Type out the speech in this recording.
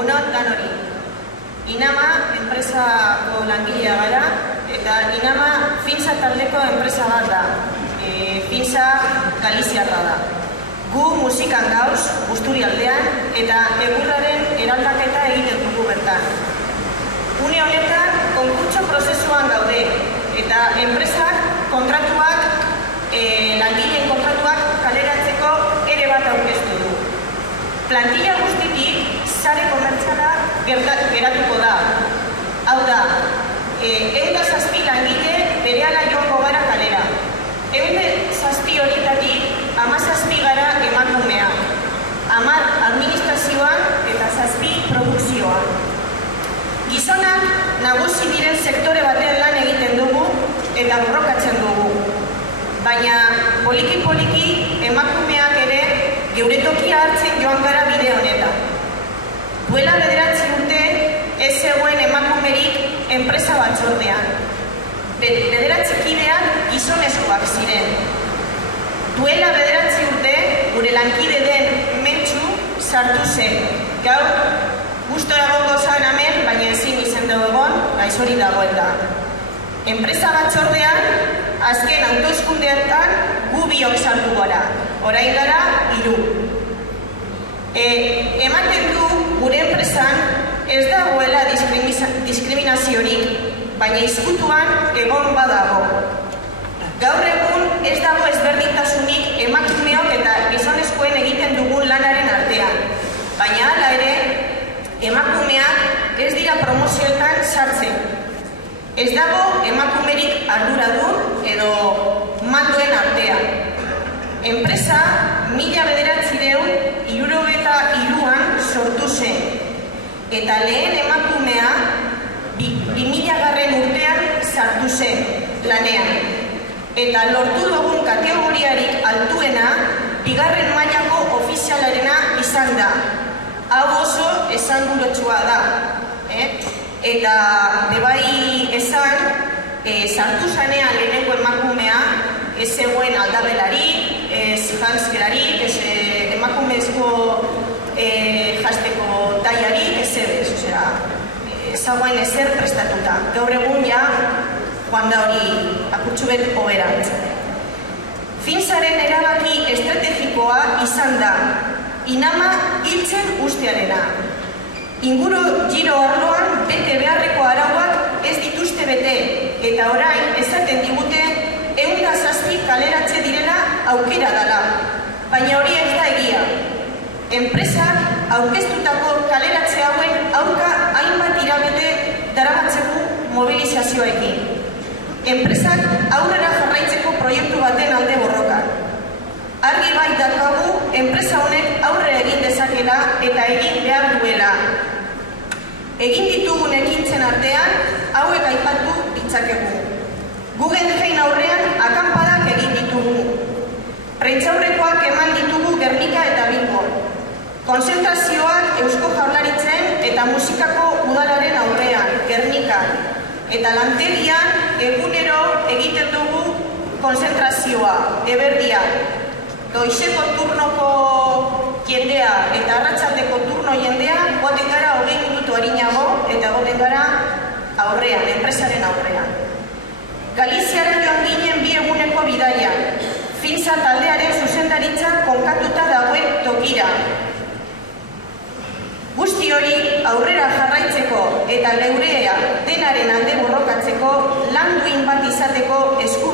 Egunon danori. Inama enpresako langilea gara, eta Inama Finsa taldeko enpresa bat da. Finsa Galiziarra da. Gu musikan gauz, Busturialdean, eta egurraren eraldaketa egiten dugu bertan. Une honetan, konkurtso prozesuan gaude, eta enpresak kontratuak, langileen kontratuak kaleratzeko ere bat aurkeztu du. Plantilla guztitik, sare komertziala geratuko da. Hau da, 107 langile berehala joango gara kalera. 107 horietatik, 17 gara emakumea. 10 administrazioan eta 7 produkzioan. Gizonak nagusi diren sektore batean lan egiten dugu eta borrokatzen dugu. Baina poliki-poliki emakumeak ere geure tokia hartzen joan gara bide honetan. Duela 9 urte ez zegoen emakumerik enpresa batzordean. 9 kideak gizonezkoak ziren. Duela 9 urte gure lankide den Mentxu sartu zen. Gaur gusto egongo zan hemen, baina ezin izen dugu egon, gaixori dagoen da. Enpresa batzordean, azken hauteskundeetan gu biok sartu gara. Orain gara 3. Ematen du gure enpresan ez dagoela diskriminaziorik, baina izkutuan egon badago. Gaur egun ez dago ezberdintasunik emakumeok eta gizonezkoen egiten dugun lanaren artean. Baina hala ere, emakumeak ez dira promozioetan sartzen. Ez dago emakumerik arduradun edo mandoen artean. Enpresa 1993an sortu zen, eta lehen emakumea 2000 urtean sartu zen lanean. Eta lortu dugun kategoriarik altuena 2. mailako ofizialarena izan da. Hau oso esanguratsua da. Eta bebai esan, sartu zanean lehenengo emakumea, ez zegoen aldabelari, ez jantzkerarik, ez emakumezko jasteko taiarik, ez ebez, ez zegoen ezer prestatuta. Gaur egun ja, joan da hori akutsu bet oberantz. Finsaren erabaki estrategikoa izan da, Inama hiltzen ustearena. Inguru giro arloan bete beharreko arauak ez dituzte bete, eta orain esaten digute 107 kaleratze direla aukera dela. Baina hori ez da egia. Enpresak aurkeztutako kaleratze hauen aurka hainbat hilabete daramatzeko mobilizazioekin. Enpresak aurrera jarraitzeko proiektu baten alde borroka. Argi bai daukagu, enpresa honek aurrera egin dezakela eta egin behar duela. Egin ditugun ekintzen artean, hauek aipatu ditzakegu. Guggenheim aurrean akanpadak egin ditugu. Prentsaurrekoak eman ditugu Gernika eta Bilbon. Konzentrazioak Eusko Jaurlaritzen eta musikako udalaren aurrean, Gernikan. Eta lantegian egunero egiten dugu konzentrazioa, Eberdian. Goizeko turnoko jendea eta arratsaldeko turno jendea goten gara 20 minutu arinago eta goten gara aurrean, enpresaren aurrean. Galiziara joan ginen 2 eguneko bidaian, Finsa taldearen zuzendaritza konkatuta dagoen tokira. Guzti hori aurrera jarraitzeko eta geurea denaren alde borrokatzeko lan duin bat izateko esku